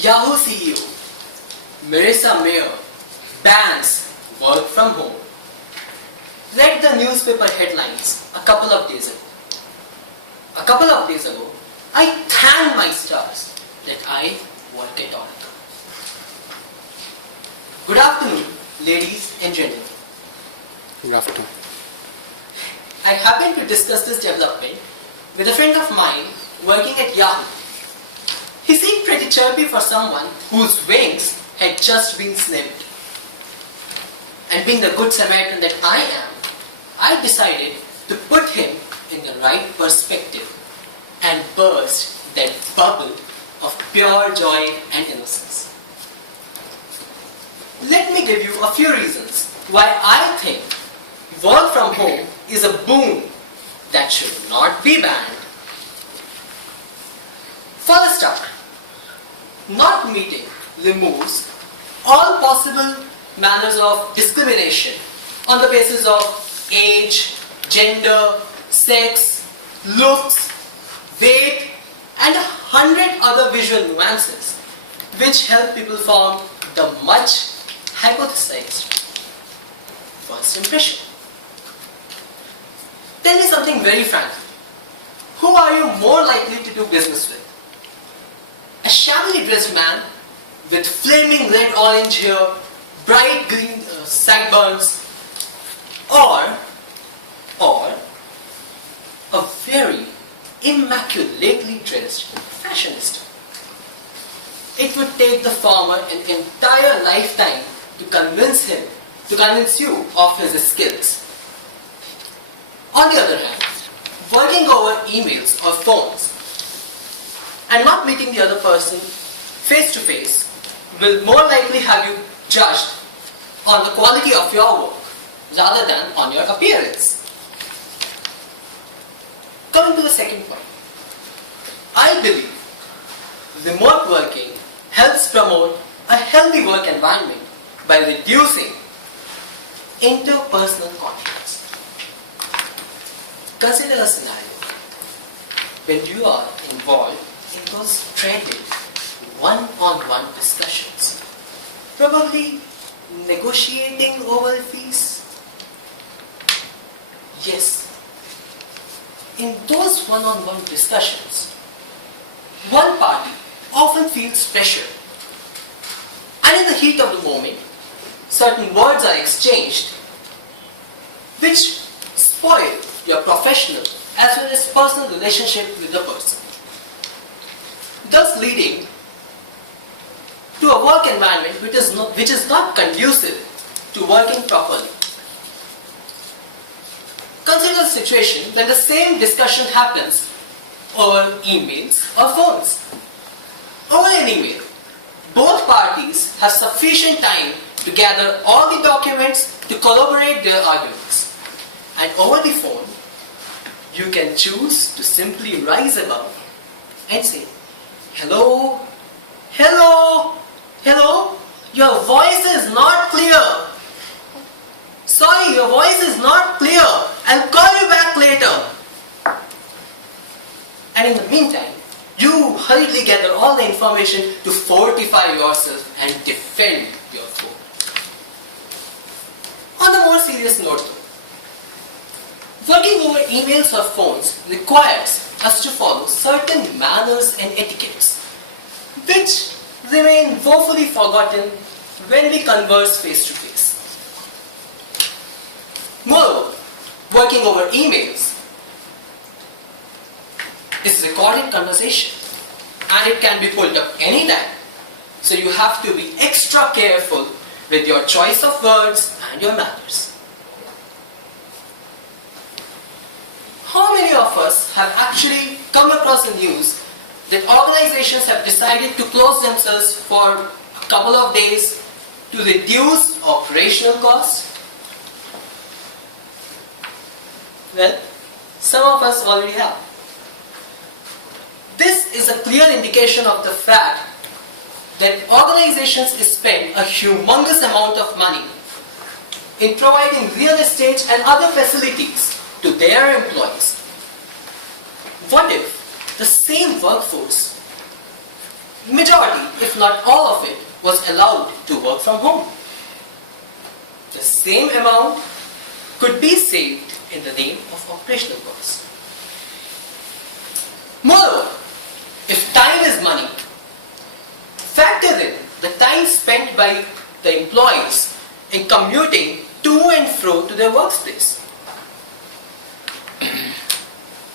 Yahoo CEO Marissa Mayer bans work from home. Read the newspaper headlines a couple of days ago. A couple of days ago, I thanked my stars that I work at Orators. Good afternoon, ladies and gentlemen. Good afternoon. I happened to discuss this development with a friend of mine working at Yahoo. He seemed pretty chirpy for someone whose wings had just been snipped. And being the good Samaritan that I am, I decided to put him in the right perspective and burst that bubble of pure joy and innocence. Let me give you a few reasons why I think work from home is a boon that should not be banned. For the start, not meeting removes all possible manners of discrimination on the basis of age, gender, sex, looks, weight, and 100 other visual nuances which help people form the much hypothesized first impression. Tell me something very frank. Who are you more likely to do business with? A shabbily dressed man with flaming red-orange hair, bright green sideburns, or a very immaculately dressed fashionista. It would take the former an entire lifetime to convince you of his skills. On the other hand, working over emails or phones and not meeting the other person face to face will more likely have you judged on the quality of your work rather than on your appearance. Coming to the second point, I believe remote working helps promote a healthy work environment by reducing interpersonal conflicts. Consider a scenario when you are involved in those dreaded one-on-one discussions, probably negotiating over fees. Yes, in those one-on-one discussions, one party often feels pressure, and in the heat of the moment, certain words are exchanged which spoil your professional as well as personal relationship with the person, thus leading to a work environment which is not conducive to working properly. Consider the situation when the same discussion happens over emails or phones. Over an email, both parties have sufficient time to gather all the documents to corroborate their arguments. And over the phone, you can choose to simply rise above and say, "Hello, hello, hello, your voice is not clear. Sorry, your voice is not clear. I'll call you back later." And in the meantime, you hurriedly gather all the information to fortify yourself and defend your foe. On a more serious note, working over emails or phones requires us to follow certain manners and etiquettes, which remain woefully forgotten when we converse face to face. Moreover, working over emails is recorded conversation and it can be pulled up anytime. So you have to be extra careful with your choice of words and your manners. How many of us have actually come across the news that organizations have decided to close themselves for a couple of days to reduce operational costs? Well, some of us already have. This is a clear indication of the fact that organizations spend a humongous amount of money in providing real estate and other facilities to their employees. What if the same workforce majority, if not all of it, was allowed to work from home. The same amount could be saved in the name of operational costs. Moreover, if time is money, factor in the time spent by the employees in commuting to and fro to their workplace.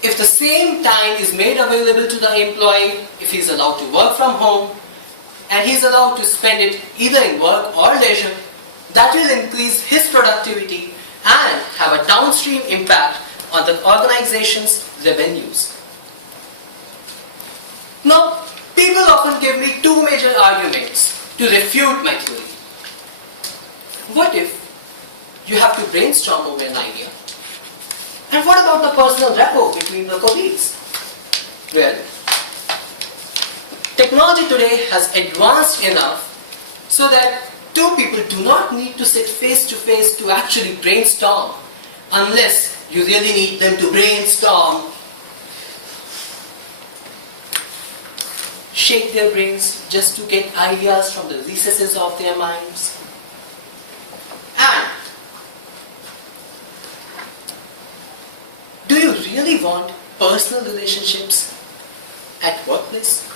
If the same time is made available to the employee, if he is allowed to work from home, and he is allowed to spend it either in work or leisure, that will increase his productivity and have a downstream impact on the organization's revenues. Now, people often give me two major arguments to refute my theory. What if you have to brainstorm over an idea? And what about the personal rapport between the colleagues? Well, technology today has advanced enough so that two people do not need to sit face to face to actually brainstorm, unless you really need them to brainstorm. Shake their brains just to get ideas from the recesses of their minds. And do you really want personal relationships at workplace?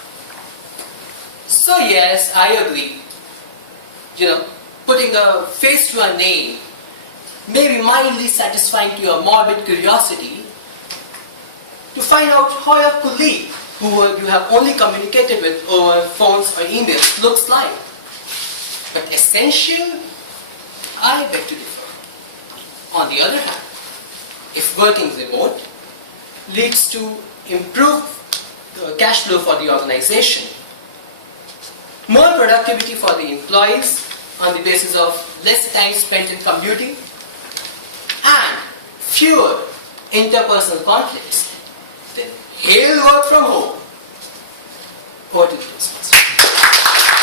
So yes, I agree. Putting a face to a name may be mildly satisfying to your morbid curiosity to find out how your colleague, who you have only communicated with over phones or emails, looks like. But essential, I beg to differ. On the other hand, if working remote leads to improved cash flow for the organization, more productivity for the employees on the basis of less time spent in commuting, and fewer interpersonal conflicts, then hail work from home. Over to the business.